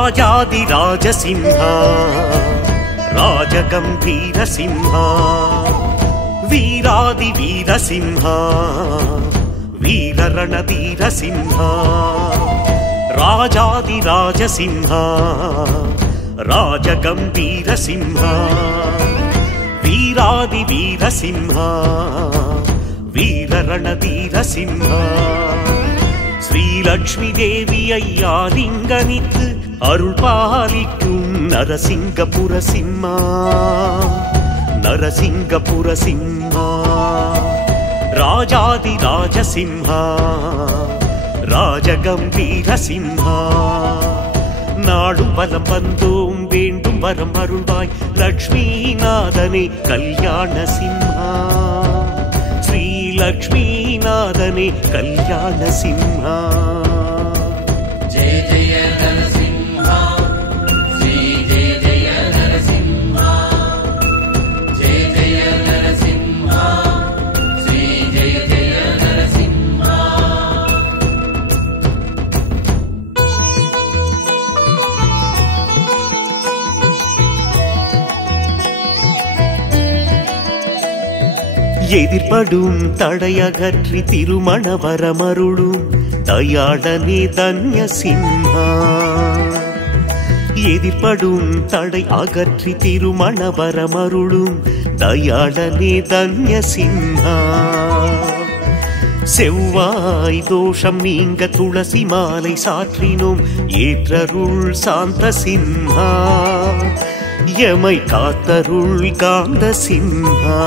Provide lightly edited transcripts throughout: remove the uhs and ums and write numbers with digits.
राजाधिराज सिंहा राजगंभीर सिंहा वीरादिवीर सिंहा वीररणधीर सिंहा राजाधिराज सिंहा राजगंभीर सिंहा वीरादिवीर सिंहा वीररणधीर सिंहा श्रीलक्ष्मी देवी अय्यालिंगनित्तु अरुள் பாலிக்கும் நரசிங்கபுர சிம்மா நரசிங்கபுர சிம்மா ராஜாதிராஜ சிம்ஹா ராஜகம்பீர சிம்ஹா நாடும் வலம் வந்தோம் வேண்டும் வரம் அருள்வாய் லக்ஷ்மிநாதனே கல்யாண சிம்ஹா ஸ்ரீ லக்ஷ்மிநாதனே கல்யாண சிம்ஹா जय जय नरसिंहा श्री जय जय नरसिंहा जय जय नरसिंहा श्री जय जय नरसिंहा எதிர்படும் தடையகற்றி திருமண வரமருளும் தயாளனே தன்ய சிம்ஹா எதிர்படும் தடை அகற்றி திருமண வரமருளும் தயாளனே தன்ய சிம்ஹா செவ்வாய் தோஷம் நீங்க துளசி மாலை சாற்றினோம் ஏற்றருள் சாந்த சிம்ஹா யமை காத்தருள் காந்த சிம்ஹா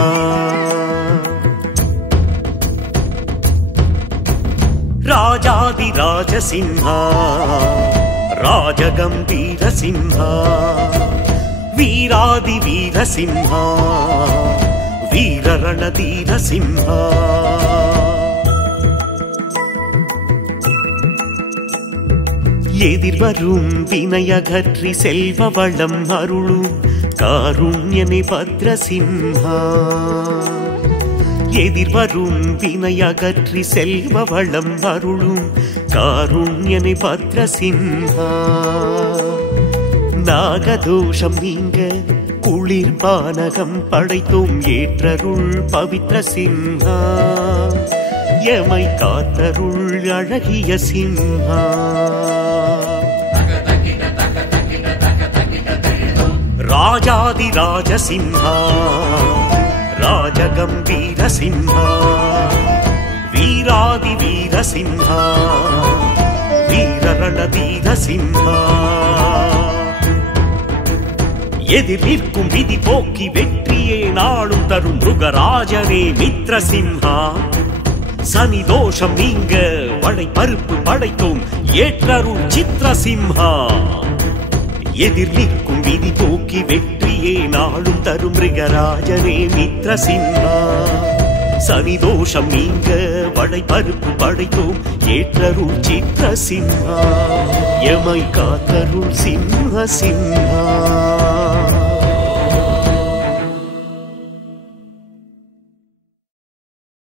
राजाधिराज सिंहा राजगंभीर सिंहा वीरादिवीर सिंहा वीररणधीर सिंहा எதிர்வரும் வினையகற்றி செல்வ வளம் அருளும் காருண்யனே பத்ர சிம்ஹா எதிர்வரும் வினையகற்றி செல்வ வளம் அருளும் காருண்யனே பத்ர சிம்ஹா நாகதோஷம் நீங்க குளிர் பானகம் படைத்தோம் ஏற்றருள் பவித்ர சிம்ஹா யமை காத்தருள் அழகிய சிம்ஹா ராஜாதிராஜ சிம்ஹா राजगंभीर सिंहा वीरादिवीर सिंहा वीररणधीर सिंहा எதிர் நிற்கும் விதி போக்கி வெற்றியே நாளும் தரும் மிருகராஜனே மித்ர சிம்ஹா சனி தோஷம் நீங்க வளை பருப்பு படைத்தோம் ஏற்றருள் சித்ர சிம்ஹா எதிர் நிற்கும் விதி போக்கி வெற்றியே நாளும் தரும் மிருகராஜனே மித்ர சிம்ஹா சனி தோஷம் நீங்க வளை பருப்பு படைத்தோம் ஏற்றருள் சித்ர சிம்ஹா யமை காத்தருள் சிம்ஹ சிம்ஹா